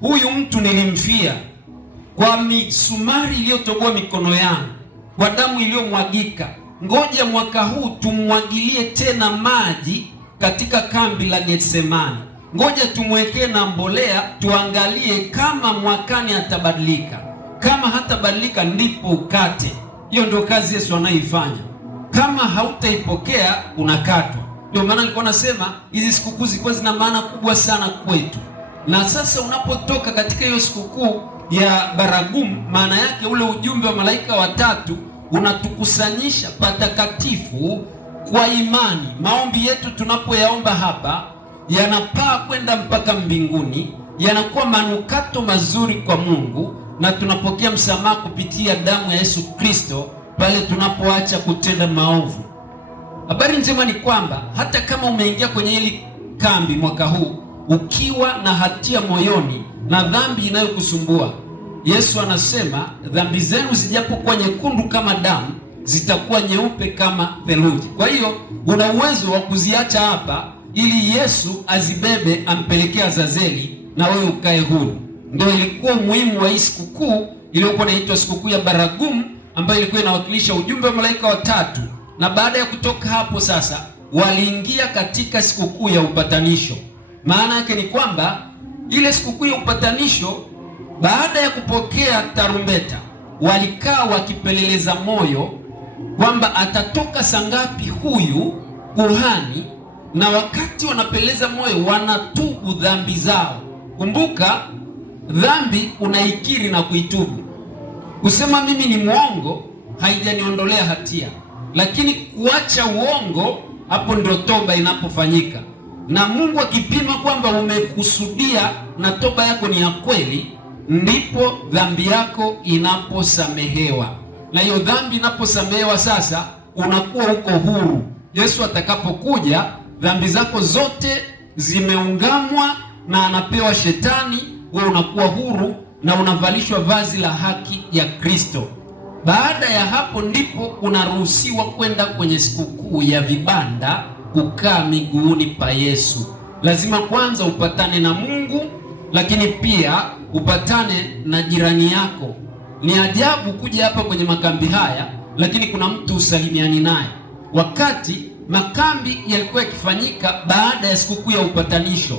huyu mtu nilimfia kwa misumari iliyotoboa mikono yangu, kwa damu iliyomwagika. Ngoja mwaka huu tumwagilie tena maji katika kambi la Getsemani. Ngoja tumwekee na mbolea, tuangalie kama mwakani atabadilika. Kama hatabadilika ndipo ukate. Hiyo ndio kazi Yesu anayoifanya. Kama hautaipokea unakatwa. Ndio maana nilikuwa nasema hizi sikukuu zilikuwa zina maana kubwa sana kwetu. Na sasa unapotoka katika hiyo sikukuu ya baragumu, maana yake ule ujumbe wa malaika watatu unatukusanyisha patakatifu kwa imani. Maombi yetu tunapoyaomba hapa yanapaa kwenda mpaka mbinguni, yanakuwa manukato mazuri kwa Mungu, na tunapokea msamaha kupitia damu ya Yesu Kristo pale tunapoacha kutenda maovu. Habari njema ni kwamba hata kama umeingia kwenye hili kambi mwaka huu ukiwa na hatia moyoni na dhambi inayokusumbua, Yesu anasema dhambi zenu zijapokuwa nyekundu kama damu zitakuwa nyeupe kama theluji. Kwa hiyo una uwezo wa kuziacha hapa ili Yesu azibebe ampelekea Azazeli na wewe ukae huru. Ndio ilikuwa umuhimu wa hii sikukuu iliyokuwa inaitwa sikukuu ya baragumu, ambayo ilikuwa inawakilisha ujumbe wa malaika watatu. Na baada ya kutoka hapo sasa waliingia katika sikukuu ya upatanisho. Maana yake ni kwamba ile sikukuu ya upatanisho, baada ya kupokea tarumbeta, walikaa wakipeleleza moyo kwamba atatoka sangapi huyu kuhani, na wakati wanapeleza moyo wanatubu dhambi zao. Kumbuka, dhambi unaikiri na kuitubu. Kusema mimi ni mwongo haijaniondolea hatia, lakini kuacha uongo, hapo ndio toba inapofanyika. Na Mungu akipima kwamba umekusudia na toba yako ni ya kweli, ndipo dhambi yako inaposamehewa. Na hiyo dhambi inaposamehewa sasa unakuwa uko huru. Yesu atakapokuja dhambi zako zote zimeungamwa na anapewa Shetani, wewe unakuwa huru na unavalishwa vazi la haki ya Kristo. Baada ya hapo ndipo unaruhusiwa kwenda kwenye sikukuu ya vibanda, kukaa miguuni pa Yesu. Lazima kwanza upatane na Mungu, lakini pia upatane na jirani yako. Ni ajabu kuja hapa kwenye makambi haya, lakini kuna mtu usalimiani naye. Wakati makambi yalikuwa yakifanyika baada ya sikukuu ya upatanisho,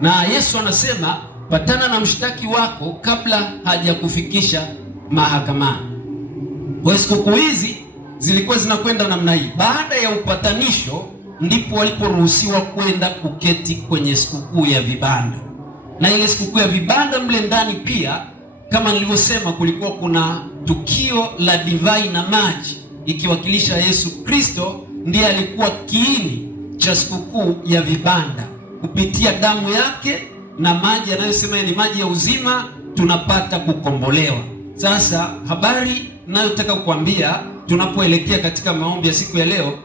na Yesu anasema patana na mshtaki wako kabla hajakufikisha mahakamani. Kwa sikukuu hizi zilikuwa zinakwenda namna hii. Baada ya upatanisho ndipo waliporuhusiwa kwenda kuketi kwenye sikukuu ya vibanda. Na ile sikukuu ya vibanda mle ndani pia, kama nilivyosema, kulikuwa kuna tukio la divai na maji, ikiwakilisha Yesu Kristo ndiye alikuwa kiini cha sikukuu ya vibanda. Kupitia damu yake na maji yanayosema ni maji ya uzima tunapata kukombolewa. Sasa habari ninayotaka kukwambia tunapoelekea katika maombi ya siku ya leo,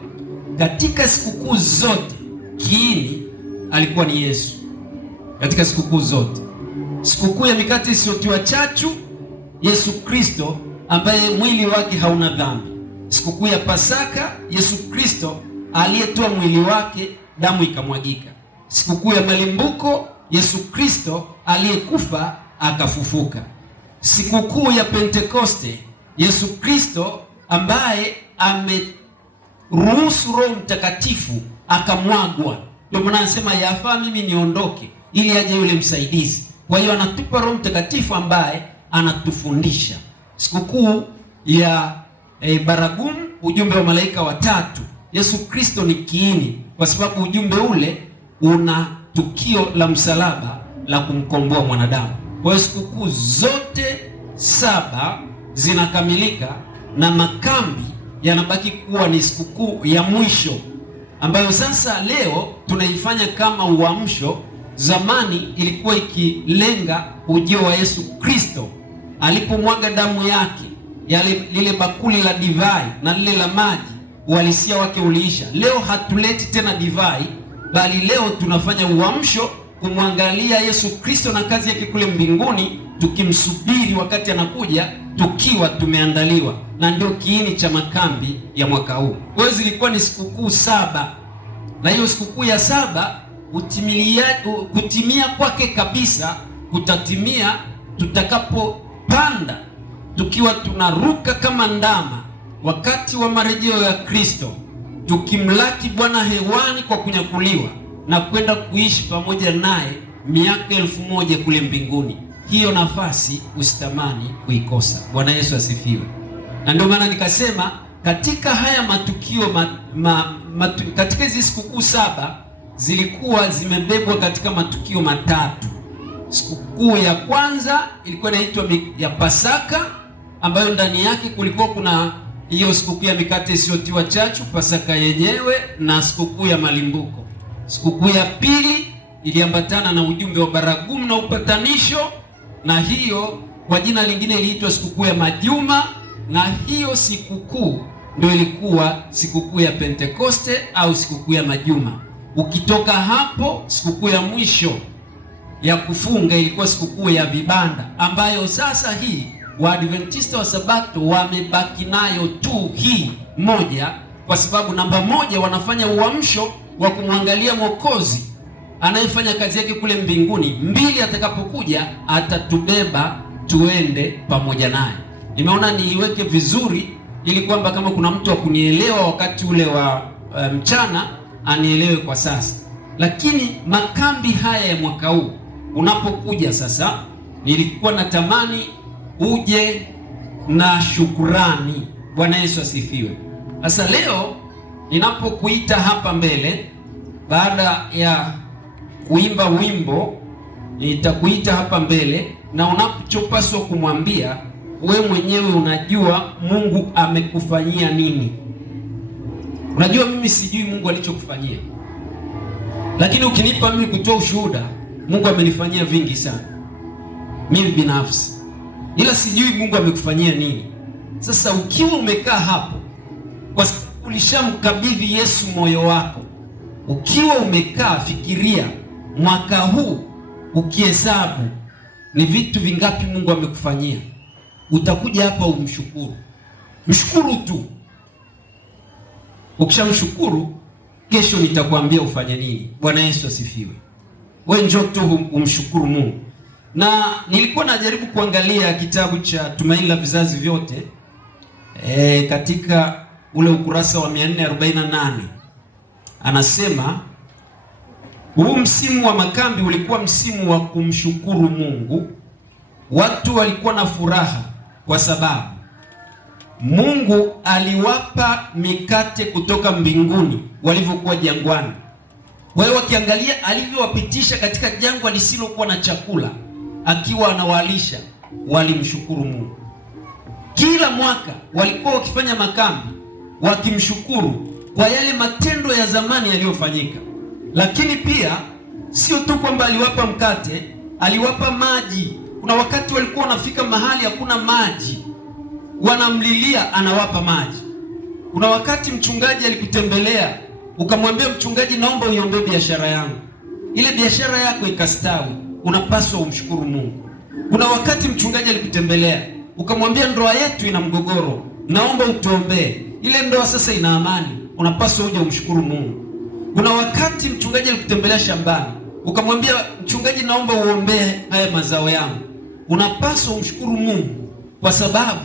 katika sikukuu zote kiini alikuwa ni Yesu. Katika sikukuu zote, sikukuu ya mikate isiyotiwa chachu, Yesu Kristo ambaye mwili wake hauna dhambi. Sikukuu ya Pasaka, Yesu Kristo aliyetoa mwili wake, damu ikamwagika. Sikukuu ya malimbuko, Yesu Kristo aliyekufa akafufuka. Sikukuu ya Pentekoste, Yesu Kristo ambaye ameruhusu Roho Mtakatifu akamwagwa. Ndio maana anasema yafaa mimi niondoke ili aje yule msaidizi. Kwa hiyo anatupa Roho Mtakatifu ambaye anatufundisha. Sikukuu ya baragumu, ujumbe wa malaika watatu, Yesu Kristo ni kiini, kwa sababu ujumbe ule una tukio la msalaba la kumkomboa mwanadamu. Kwa hiyo sikukuu zote 7 zinakamilika na makambi yanabaki kuwa ni sikukuu ya mwisho, ambayo sasa leo tunaifanya kama uamsho. Zamani ilikuwa ikilenga ujio wa Yesu Kristo alipomwaga damu yake, lile bakuli la divai na lile la maji, uhalisia wake uliisha. Leo hatuleti tena divai, bali leo tunafanya uamsho kumwangalia Yesu Kristo na kazi yake kule mbinguni, tukimsubiri wakati anakuja tukiwa tumeandaliwa. Na ndio kiini cha makambi ya mwaka huu. Kwa hiyo zilikuwa ni sikukuu 7, na hiyo sikukuu ya 7 kutimia kwake kabisa kutatimia tutakapopanda tukiwa tunaruka kama ndama wakati wa marejeo ya Kristo, tukimlaki Bwana hewani kwa kunyakuliwa na kwenda kuishi pamoja naye miaka 1000 kule mbinguni. Hiyo nafasi usitamani kuikosa. Bwana Yesu asifiwe. Na ndio maana nikasema katika haya matukio katika hizi sikukuu 7 zilikuwa zimebebwa katika matukio matatu. Sikukuu ya kwanza ilikuwa inaitwa ya Pasaka, ambayo ndani yake kulikuwa kuna hiyo sikukuu ya mikate isiyotiwa chachu, Pasaka yenyewe, na sikukuu ya malimbuko. Sikukuu ya pili iliambatana na ujumbe wa baragumu na upatanisho, na hiyo kwa jina lingine iliitwa sikukuu ya majuma, na hiyo sikukuu ndio ilikuwa sikukuu ya Pentekoste au sikukuu ya majuma. Ukitoka hapo, sikukuu ya mwisho ya kufunga ilikuwa sikukuu ya vibanda, ambayo sasa hii Waadventista wa Sabato wamebaki nayo tu hii moja, kwa sababu namba 1 wanafanya uamsho wa kumwangalia Mwokozi anayefanya kazi yake kule mbinguni. 2, atakapokuja atatubeba tuende pamoja naye. Nimeona niiweke vizuri ili kwamba kama kuna mtu wa kunielewa wakati ule wa mchana anielewe kwa sasa. Lakini makambi haya ya mwaka huu unapokuja sasa, nilikuwa natamani uje na shukurani. Bwana Yesu asifiwe. Sasa leo ninapokuita hapa mbele, baada ya kuimba wimbo, nitakuita hapa mbele, na unachopaswa kumwambia, we mwenyewe unajua Mungu amekufanyia nini. Unajua mimi sijui Mungu alichokufanyia, lakini ukinipa mimi kutoa ushuhuda, Mungu amenifanyia vingi sana mimi binafsi, ila sijui Mungu amekufanyia nini. Sasa ukiwa umekaa hapo, kwa sababu ulishamkabidhi Yesu moyo wako, ukiwa umekaa, fikiria mwaka huu ukihesabu ni vitu vingapi Mungu amekufanyia. Utakuja hapa umshukuru. Mshukuru tu. Ukishamshukuru, kesho nitakwambia ufanye nini. Bwana Yesu asifiwe. Wewe njoo tu umshukuru Mungu. Na nilikuwa najaribu kuangalia kitabu cha Tumaini la Vizazi Vyote katika ule ukurasa wa 448 anasema huu msimu wa makambi ulikuwa msimu wa kumshukuru Mungu. Watu walikuwa na furaha kwa sababu Mungu aliwapa mikate kutoka mbinguni walivyokuwa jangwani. Kwa hiyo wakiangalia alivyowapitisha katika jangwa lisilokuwa na chakula, akiwa anawalisha, walimshukuru Mungu. Kila mwaka walikuwa wakifanya makambi wakimshukuru kwa yale matendo ya zamani yaliyofanyika. Lakini pia sio tu kwamba aliwapa mkate, aliwapa maji. Kuna wakati walikuwa wanafika mahali hakuna maji, wanamlilia, anawapa maji. Kuna wakati mchungaji alikutembelea, ukamwambia mchungaji, naomba uiombee biashara yangu, ile biashara yako ikastawi, unapaswa umshukuru Mungu. Kuna wakati mchungaji alikutembelea, ukamwambia ndoa yetu ina mgogoro, naomba utuombee, ile ndoa sasa ina amani, unapaswa uje umshukuru Mungu. Kuna wakati mchungaji alikutembelea shambani, ukamwambia mchungaji, naomba uombee haya mazao yangu, unapaswa umshukuru Mungu, kwa sababu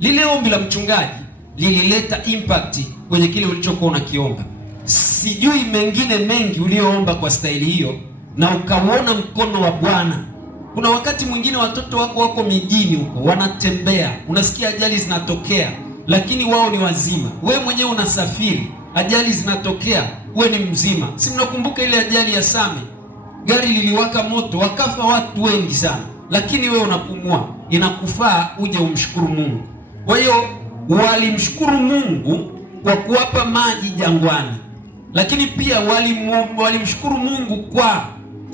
lile ombi la mchungaji lilileta impact kwenye kile ulichokuwa unakiomba. Sijui mengine mengi ulioomba kwa staili hiyo na ukauona mkono wa Bwana. Kuna wakati mwingine watoto wako mijini huko wanatembea, unasikia ajali zinatokea, lakini wao ni wazima. Wewe mwenyewe unasafiri, ajali zinatokea, wewe ni mzima. Si mnakumbuka ile ajali ya Same? Gari liliwaka moto, wakafa watu wengi sana, lakini wewe unapumua. Inakufaa uje umshukuru Mungu. Kwa hiyo walimshukuru Mungu kwa kuwapa maji jangwani, lakini pia walimshukuru Mungu kwa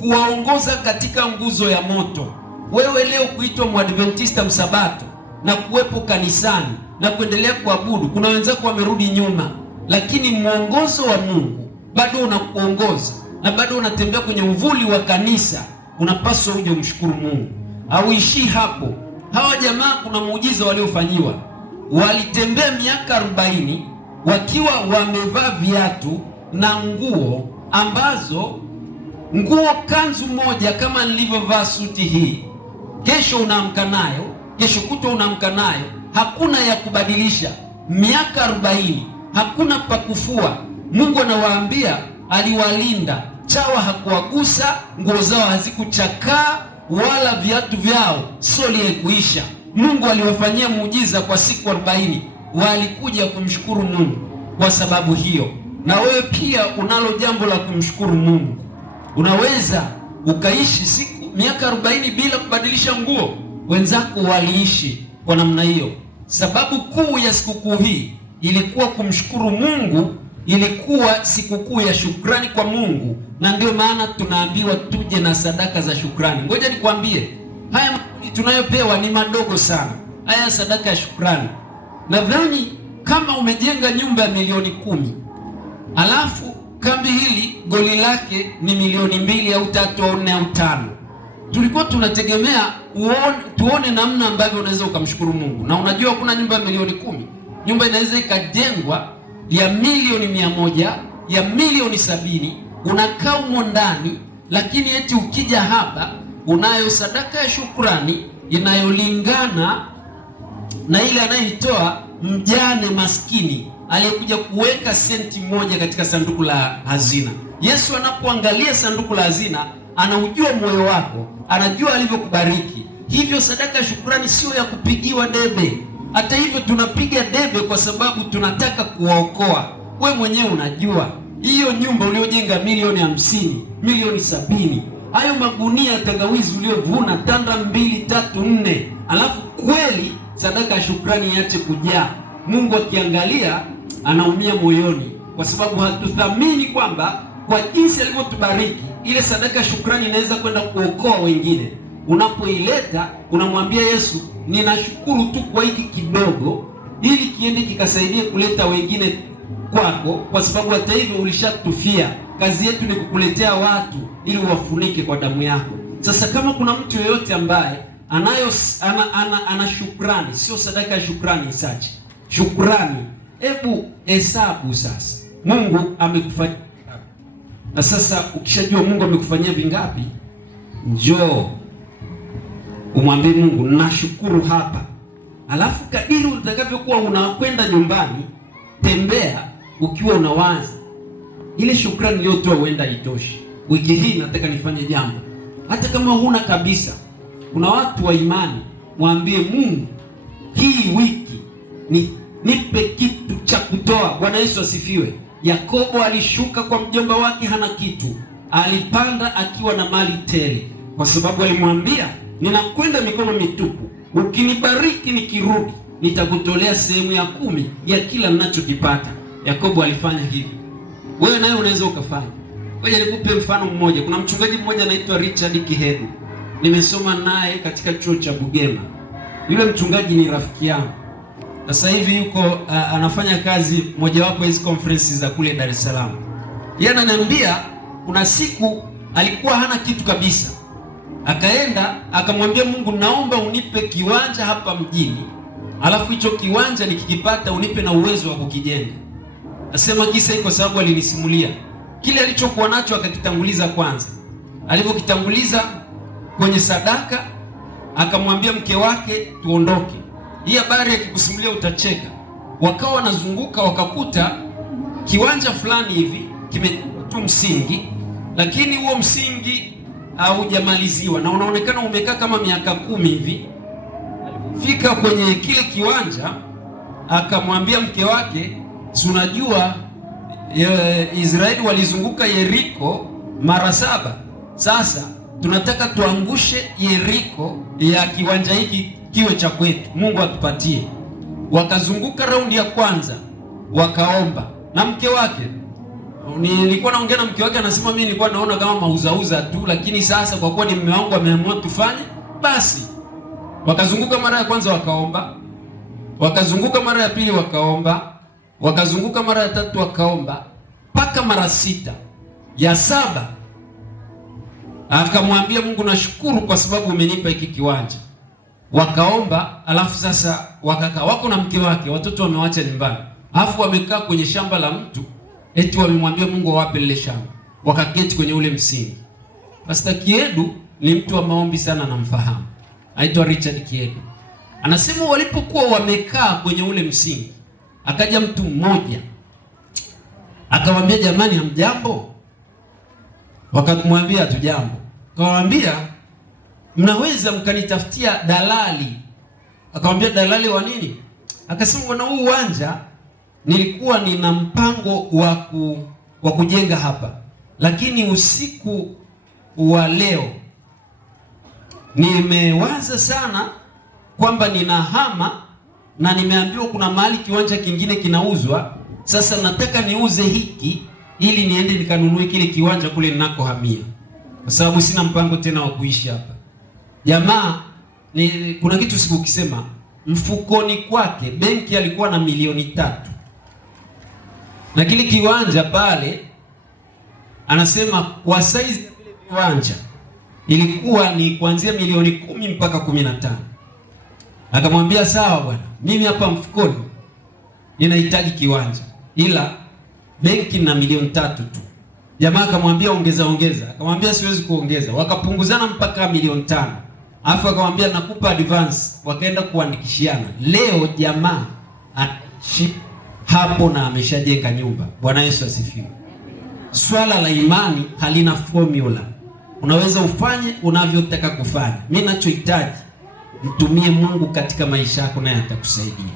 kuwaongoza katika nguzo ya moto. Wewe leo kuitwa Mwadventista Msabato na kuwepo kanisani na kuendelea kuabudu, kuna wenzako wamerudi nyuma, lakini mwongozo wa Mungu bado unakuongoza na bado unatembea kwenye uvuli wa kanisa. Unapaswa uje umshukuru Mungu. Hauishii hapo. Hawa jamaa kuna muujiza waliofanyiwa. Walitembea miaka 40 wakiwa wamevaa viatu na nguo ambazo nguo, kanzu moja kama nilivyovaa suti hii, kesho unaamka nayo, kesho kutwa unaamka nayo, hakuna ya kubadilisha. Miaka 40 hakuna pa kufua. Mungu anawaambia aliwalinda, chawa hakuwagusa, nguo zao hazikuchakaa, wala viatu vyao soli haikuisha. Mungu aliwafanyia muujiza kwa siku 40. Walikuja kumshukuru Mungu kwa sababu hiyo. Na wewe pia unalo jambo la kumshukuru Mungu. Unaweza ukaishi miaka 40 bila kubadilisha nguo. Wenzako waliishi kwa namna hiyo. Sababu kuu ya sikukuu hii ilikuwa kumshukuru Mungu, ilikuwa sikukuu ya shukrani kwa Mungu, na ndio maana tunaambiwa tuje na sadaka za shukrani. Ngoja nikwambie, haya tunayopewa ni madogo sana, haya sadaka ya shukrani. Nadhani kama umejenga nyumba ya milioni 10, alafu kambi hili goli lake ni milioni 2 au 3 au 4 au 5, tulikuwa tunategemea tuone namna ambavyo unaweza ukamshukuru Mungu. Na unajua kuna nyumba ya milioni 10, nyumba inaweza ikajengwa ya milioni 100, ya milioni 70, unakaa humo ndani, lakini eti ukija hapa unayo sadaka ya shukrani inayolingana na ile anayeitoa mjane maskini aliyekuja kuweka senti moja katika sanduku la hazina. Yesu anapoangalia sanduku la hazina, anaujua moyo wako, anajua alivyokubariki. Hivyo sadaka ya shukrani sio ya kupigiwa debe. Hata hivyo tunapiga debe kwa sababu tunataka kuwaokoa. Wewe mwenyewe unajua hiyo nyumba uliojenga milioni 50, milioni 70, hayo magunia ya tangawizi uliovuna tanda 2, 3, 4, alafu kweli sadaka ya shukrani iache kujaa. Mungu akiangalia anaumia moyoni, kwa sababu hatuthamini kwamba kwa jinsi alivyotubariki ile sadaka ya shukrani inaweza kwenda kuokoa wengine. Unapoileta unamwambia Yesu, ninashukuru tu kwa hiki kidogo, ili kiende kikasaidie kuleta wengine kwako, kwa sababu hata hivyo ulishatufia. Kazi yetu ni kukuletea watu ili wafunike kwa damu yako. Sasa kama kuna mtu yoyote ambaye ana shukrani, sio sadaka ya shukrani isache shukrani, hebu hesabu sasa Mungu amekufanyia. Na sasa ukishajua Mungu amekufanyia vingapi, njoo umwambie Mungu, nashukuru hapa. Alafu kadiri utakavyokuwa unakwenda nyumbani, tembea ukiwa unawaza ile shukrani niliyotoa huenda itoshe. Wiki hii nataka nifanye jambo. Hata kama huna kabisa, kuna watu wa imani, mwambie Mungu, hii wiki nipe kitu cha kutoa. Bwana Yesu asifiwe. Yakobo alishuka kwa mjomba wake hana kitu, alipanda akiwa na mali tele, kwa sababu alimwambia, ninakwenda mikono mitupu, ukinibariki nikirudi nitakutolea sehemu ya 10 ya kila ninachokipata. Yakobo alifanya hivi. Wewe naye unaweza ukafanya. Ngoja nikupe mfano mmoja. Kuna mchungaji mmoja anaitwa Richard Kihedu, nimesoma naye katika chuo cha Bugema. Yule mchungaji ni rafiki yangu. Sasa hivi yuko anafanya kazi mojawapo hizo conferences za kule Dar es Salaam. Yeye ananiambia kuna siku alikuwa hana kitu kabisa, akaenda akamwambia Mungu, naomba unipe kiwanja hapa mjini, alafu hicho kiwanja nikikipata unipe na uwezo wa kukijenga. Nasema kisa iko sababu alinisimulia kile alichokuwa nacho, akakitanguliza kwanza. Alipokitanguliza kwenye sadaka, akamwambia mke wake tuondoke. Hii habari akikusimulia utacheka. Wakawa wanazunguka, wakakuta kiwanja fulani hivi kimetu msingi, lakini huo msingi haujamaliziwa na unaonekana umekaa kama miaka 10 hivi. Alifika kwenye kile kiwanja, akamwambia mke wake, si unajua Israeli walizunguka Yeriko mara 7. Sasa tunataka tuangushe Yeriko ya kiwanja hiki kiwe cha kwetu, Mungu atupatie. Wakazunguka raundi ya kwanza, wakaomba na mke wake. Nilikuwa naongea na mke wake, anasema mimi nilikuwa naona kama mauzauza tu, lakini sasa kwa kuwa ni mume wangu ameamua tufanye, basi. Wakazunguka mara ya kwanza wakaomba, wakazunguka mara ya pili wakaomba, wakazunguka mara ya tatu wakaomba, mpaka mara 6. Ya 7 akamwambia Mungu, nashukuru kwa sababu umenipa hiki kiwanja. Wakaomba, alafu sasa wakakaa, wako na mke wake, watoto wamewacha nyumbani, alafu wamekaa kwenye shamba la mtu, eti wamemwambia Mungu awape lile shamba. Wakaketi kwenye ule msingi. Pastor Kiedu ni mtu wa maombi sana, namfahamu. Aitwa Richard Kiedu. Anasema walipokuwa wamekaa kwenye ule msingi, akaja mtu mmoja akamwambia, jamani, hamjambo? Wakamwambia hatujambo. Akamwambia, mnaweza mkanitafutia dalali? Akamwambia, dalali wa nini? Akasema, bwana, huu uwanja nilikuwa nina mpango wa kujenga hapa, lakini usiku wa leo nimewaza sana kwamba ninahama na nimeambiwa kuna mahali kiwanja kingine kinauzwa. Sasa nataka niuze hiki ili niende nikanunue kile kiwanja kule ninakohamia, kwa sababu sina mpango tena wa kuishi hapa. Jamaa kuna kitu sikukisema, mfukoni kwake benki alikuwa na milioni 3, na kile kiwanja pale anasema kwa size ya vile viwanja ilikuwa ni kuanzia milioni 10 mpaka 15. Akamwambia, sawa bwana, mimi hapa mfukoni ninahitaji kiwanja, ila benki na milioni 3 tu. Jamaa akamwambia, ongeza. Akamwambia, siwezi kuongeza. Wakapunguzana mpaka milioni 5. Alafu akamwambia, nakupa advance. Wakaenda kuandikishiana. Leo jamaa anaishi hapo na ameshajenga nyumba. Bwana Yesu asifiwe. Swala la imani halina formula. Unaweza ufanye unavyotaka kufanya. Mimi ninachohitaji, mtumie Mungu katika maisha yako naye atakusaidia.